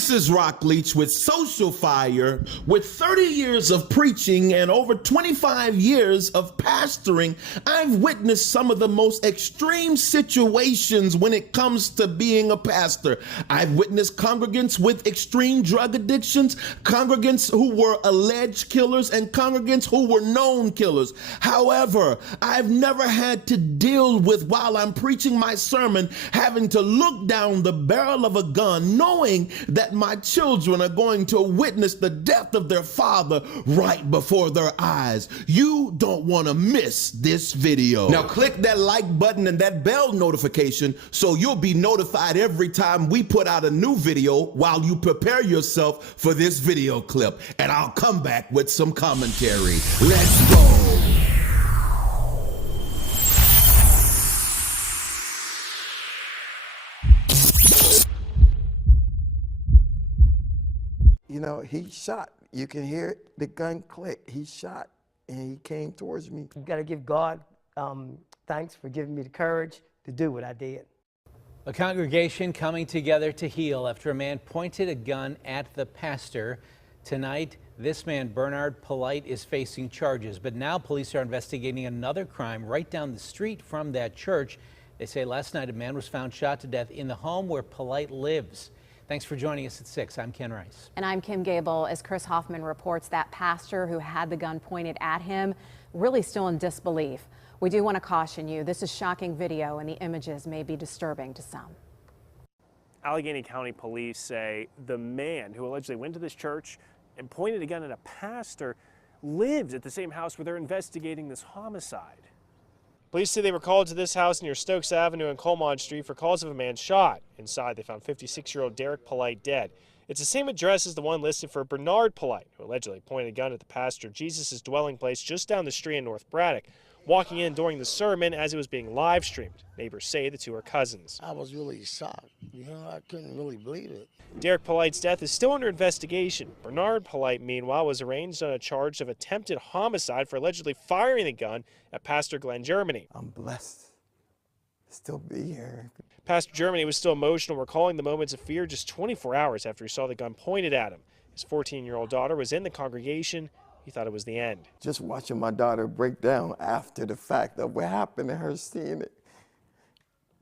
This is Rock Leach with Social Fire. With 30 years of preaching and over 25 years of pastoring, I've witnessed some of the most extreme situations when it comes to being a pastor. I've witnessed congregants with extreme drug addictions, congregants who were alleged killers, and congregants who were known killers. However, I've never had to deal with, while I'm preaching my sermon, having to look down the barrel of a gun, knowing that my children are going to witness the death of their father right before their eyes. You don't want to miss this video. Now click that like button and that bell notification so you'll be notified every time we put out a new video while you prepare yourself for this video clip. And I'll come back with some commentary. Let's go. You know, he shot. You can hear the gun click. He shot, and he came towards me. You got to give God thanks for giving me the courage to do what I did. A congregation coming together to heal after a man pointed a gun at the pastor. Tonight, this man, Bernard Polite, is facing charges, but now police are investigating another crime right down the street from that church. They say last night a man was found shot to death in the home where Polite lives. Thanks for joining us at 6. I'm Ken Rice. And I'm Kim Gable. As Chris Hoffman reports, that pastor who had the gun pointed at him really still in disbelief. We do want to caution you. This is shocking video and the images may be disturbing to some. Allegheny County police say the man who allegedly went to this church and pointed a gun at a pastor lived at the same house where they're investigating this homicide. Police say they were called to this house near Stokes Avenue and Colmont Street for calls of a man shot. Inside, they found 56-year-old Derek Polite dead. It's the same address as the one listed for Bernard Polite, who allegedly pointed a gun at the pastor Jesus' dwelling place just down the street in North Braddock, walking in during the sermon as it was being live streamed. Neighbors say the two are cousins. I was really shocked. You know, I couldn't really believe it. Derek Polite's death is still under investigation. Bernard Polite, meanwhile, was arraigned on a charge of attempted homicide for allegedly firing the gun at Pastor Glen Germany. I'm blessed to still be here. Pastor Germany was still emotional, recalling the moments of fear just 24 hours after he saw the gun pointed at him. His 14-year-old daughter was in the congregation. He thought it was the end. Just watching my daughter break down after the fact of what happened and her seeing it,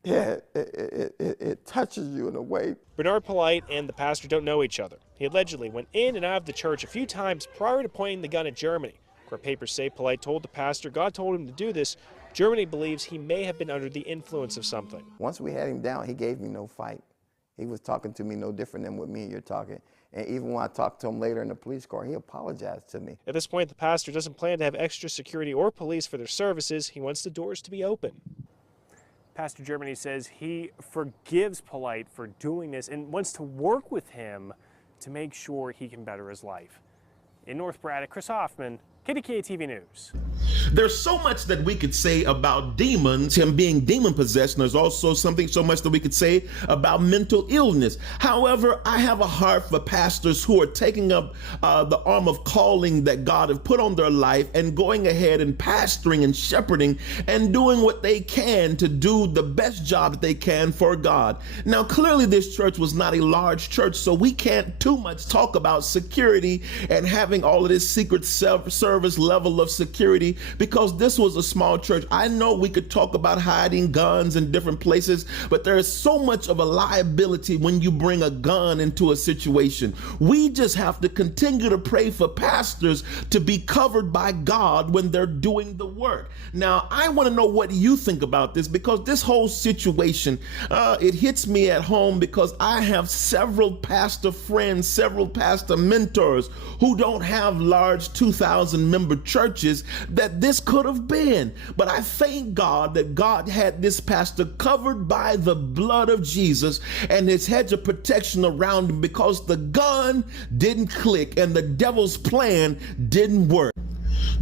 yeah, it touches you in a way. Bernard Polite and the pastor don't know each other. He allegedly went in and out of the church a few times prior to pointing the gun at Germany. Court papers say Polite told the pastor God told him to do this. Germany believes he may have been under the influence of something. Once we had him down, he gave me no fight. He was talking to me no different than what me and you're talking. And even when I talked to him later in the police car, he apologized to me. At this point, the pastor doesn't plan to have extra security or police for their services. He wants the doors to be open. Pastor Germany says he forgives Polite for doing this and wants to work with him to make sure he can better his life. In North Braddock, Chris Hoffman, KDKA-TV News. There's so much that we could say about demons, him being demon possessed, and there's also so much that we could say about mental illness. However, I have a heart for pastors who are taking up the arm of calling that God has put on their life and going ahead and pastoring and shepherding and doing what they can to do the best job that they can for God. Now, clearly this church was not a large church, so we can't too much talk about security and having all of this secret service level of security, because this was a small church. I know we could talk about hiding guns in different places, but there is so much of a liability when you bring a gun into a situation. We just have to continue to pray for pastors to be covered by God when they're doing the work. Now, I want to know what you think about this, because this whole situation, it hits me at home because I have several pastor friends, several pastor mentors who don't have large 2,000 member churches that this could have been. But I thank God that God had this pastor covered by the blood of Jesus and his hedge of protection around him, because the gun didn't click and the devil's plan didn't work.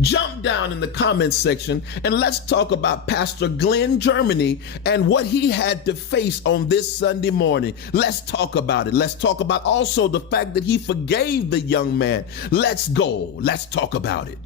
Jump down in the comments section and let's talk about Pastor Glen Germany and what he had to face on this Sunday morning. Let's talk about it. Let's talk about also the fact that he forgave the young man. Let's go. Let's talk about it.